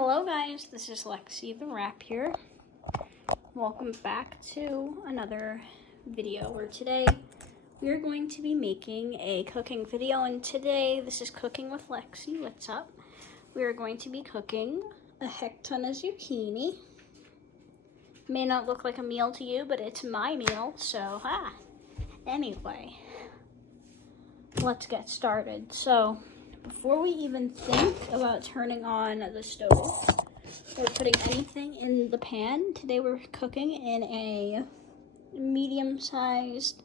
Hello guys, this is Lexi the Wrap here. Welcome back to another video where today we are going to be making a cooking video, and today this is Cooking with Lexi. What's up? We are going to be cooking a heck ton of zucchini. May not look like a meal to you, but it's my meal, so anyway, let's get started. So before we even think about turning on the stove or putting anything in the pan, today we're cooking in a medium-sized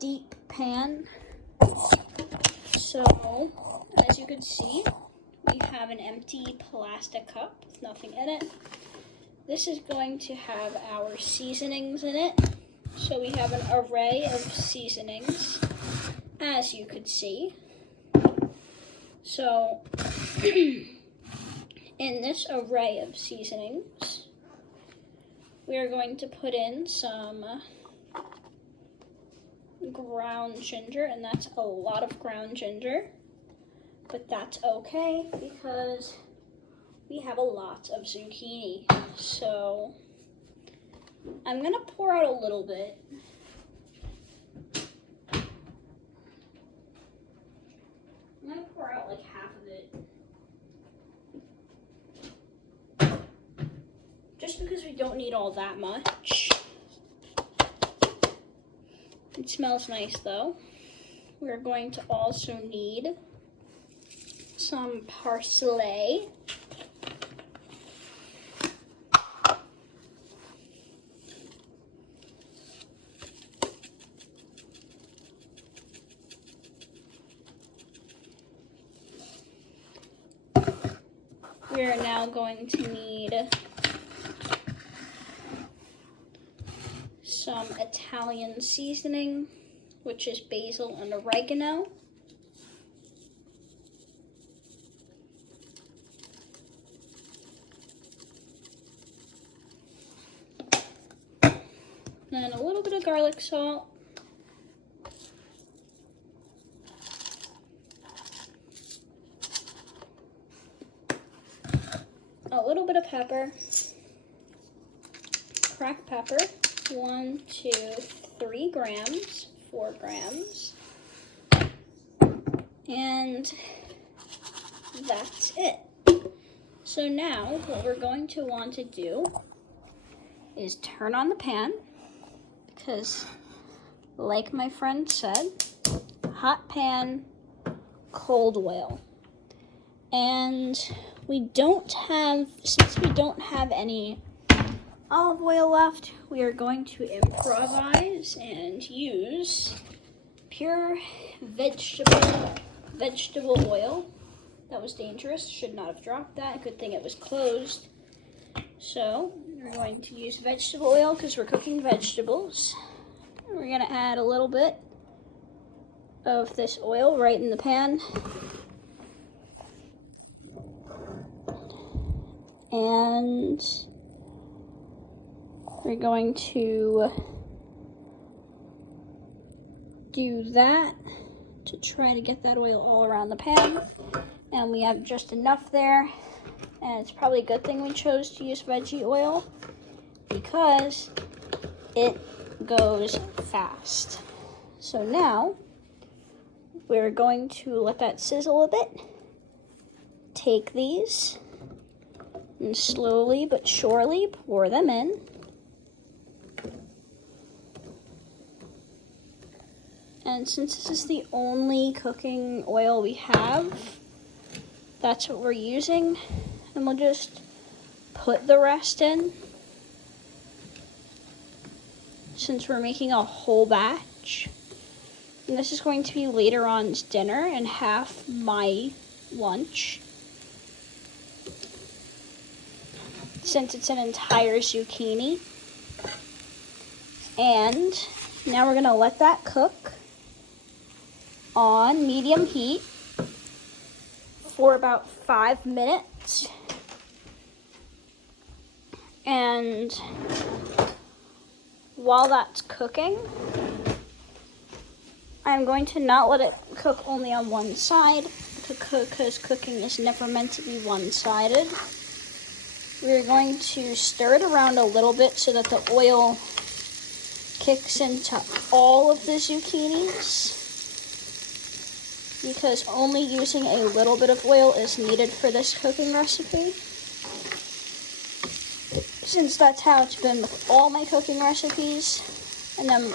deep pan. So as you can see, we have an empty plastic cup with nothing in it. This is going to have our seasonings in it. So we have an array of seasonings, as you could see. So in this array of seasonings, we are going to put in some ground ginger, and that's a lot of ground ginger, but that's okay because we have a lot of zucchini. So I'm gonna pour out a little bit. I'm gonna pour out like half of it, just because we don't need all that much. It smells nice though. We're going to also need some parsley. We are now going to need some Italian seasoning, which is basil and oregano. And a little bit of garlic salt. A little bit of pepper, cracked pepper, 1, 2, 3 grams, 4 grams, and that's it. So now what we're going to want to do is turn on the pan, because like my friend said, hot pan, cold oil. And since we don't have any olive oil left, we are going to improvise and use pure vegetable oil. That was dangerous. Should not have dropped that. Good thing it was closed. So we're going to use vegetable oil because we're cooking vegetables. We're going to add a little bit of this oil right in the pan. And we're going to do that to try to get that oil all around the pan. And we have just enough there. And it's probably a good thing we chose to use veggie oil because it goes fast. So now we're going to let that sizzle a bit. Take these and slowly but surely pour them in. And since this is the only cooking oil we have, that's what we're using. And we'll just put the rest in, since we're making a whole batch. And this is going to be later on's dinner and half my lunch, since it's an entire zucchini. And now we're gonna let that cook on medium heat for about 5 minutes. And while that's cooking, I'm going to not let it cook only on one side, because cooking is never meant to be one-sided. We're going to stir it around a little bit so that the oil kicks into all of the zucchinis, because only using a little bit of oil is needed for this cooking recipe. Since that's how it's been with all my cooking recipes. And then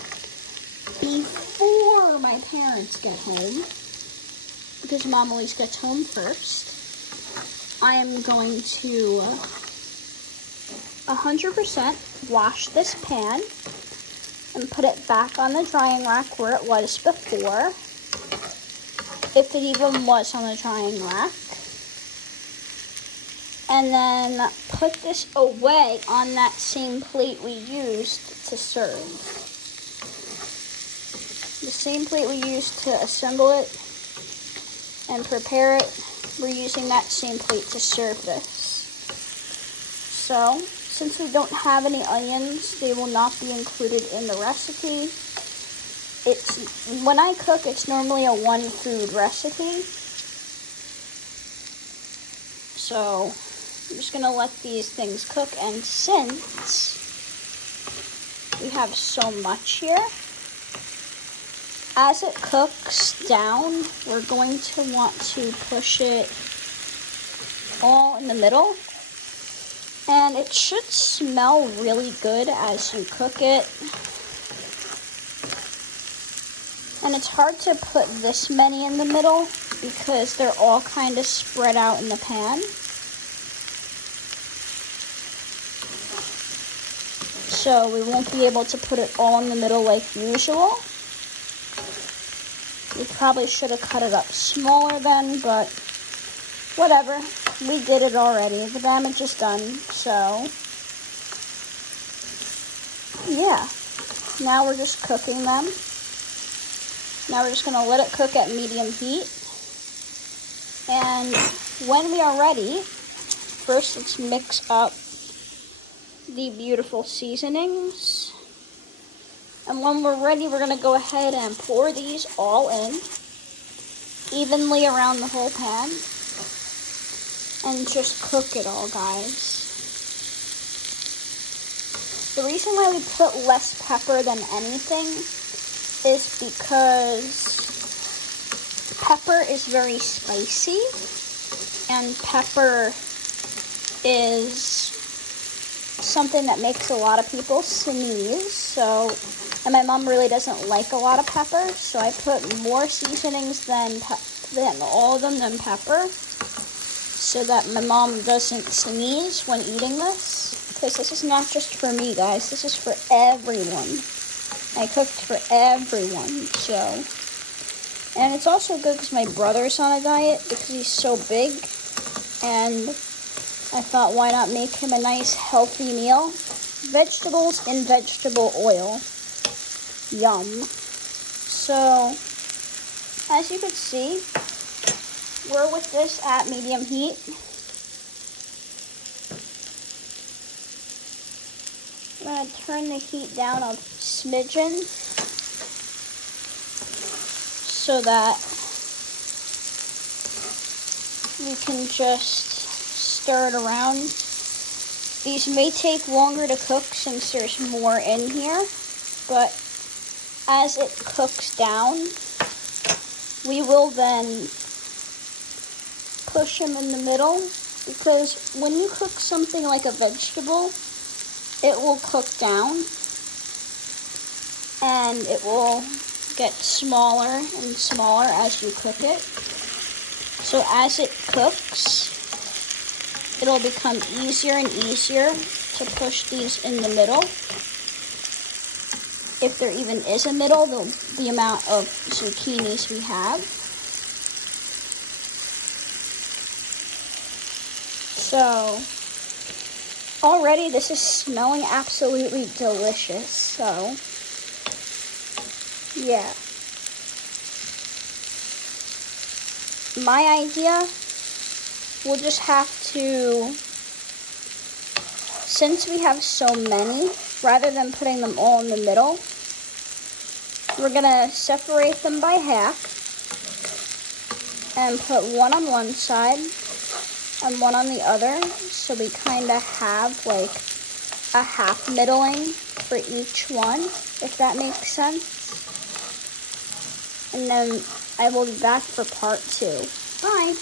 before my parents get home, because Mom always gets home first, I am going to 100% wash this pan and put it back on the drying rack where it was before, if it even was on the drying rack. And then put this away on that same plate we used to serve. The same plate we used to assemble it and prepare it, we're using that same plate to serve this. So, since we don't have any onions, they will not be included in the recipe. When I cook, it's normally a one food recipe. So, I'm just going to let these things cook, and since we have so much here, as it cooks down, we're going to want to push it all in the middle, and it should smell really good as you cook it. And it's hard to put this many in the middle because they're all kind of spread out in the pan. So we won't be able to put it all in the middle like usual. We probably should have cut it up smaller then, but whatever. We did it already. The damage is done, so yeah. Now we're just cooking them. Now we're just going to let it cook at medium heat. And when we are ready, first let's mix up the beautiful seasonings. And when we're ready, we're going to go ahead and pour these all in evenly around the whole pan and just cook it all, guys. The reason why we put less pepper than anything is because pepper is very spicy, and pepper is something that makes a lot of people sneeze. And my mom really doesn't like a lot of pepper, so I put more seasonings than all of them than pepper, so that my mom doesn't sneeze when eating this. Because this is not just for me, guys. This is for everyone. I cooked for everyone, so. And it's also good because my brother's on a diet because he's so big, and I thought, why not make him a nice healthy meal? Vegetables in vegetable oil. Yum. So, as you can see, we're with this at medium heat. I'm going to turn the heat down a smidgen so that we can just stir it around. These may take longer to cook since there's more in here, but as it cooks down, we will then push them in the middle, because when you cook something like a vegetable, it will cook down and it will get smaller and smaller as you cook it. So as it cooks, it'll become easier and easier to push these in the middle. If there even is a middle, the amount of zucchinis we have. So, already this is smelling absolutely delicious, so, yeah. My idea, we'll just have to, since we have so many, rather than putting them all in the middle, we're going to separate them by half. and put one on one side and one on the other, so we kind of have like a half middling for each one, if that makes sense. And then I will be back for part 2. Bye!